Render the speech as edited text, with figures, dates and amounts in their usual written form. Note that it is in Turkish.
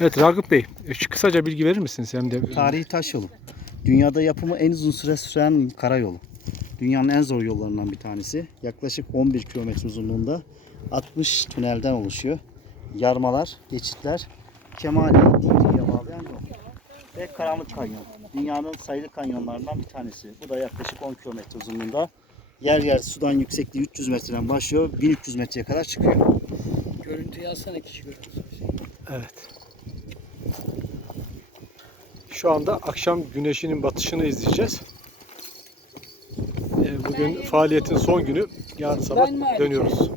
Evet Ragıp Bey, kısaca bilgi verir misiniz? Hem de Tarihi taş yolu. Dünyada yapımı en uzun süre süren karayolu. Dünyanın en zor yollarından bir tanesi. Yaklaşık 11 kilometre uzunluğunda 60 tünelden oluşuyor. Yarmalar, geçitler, Kemali Divriği'ye bağlayan yol. Ve Karanlık Kanyon. Dünyanın sayılı kanyonlarından bir tanesi. Bu da yaklaşık 10 kilometre uzunluğunda. Yer yer sudan yüksekliği 300 metreden başlıyor. 1300 metreye kadar çıkıyor. Görüntüyü alsana kişi görüntüsü. evet. Şu anda akşam güneşinin batışını izleyeceğiz. Bugün faaliyetin son günü. Yarın sabah dönüyoruz.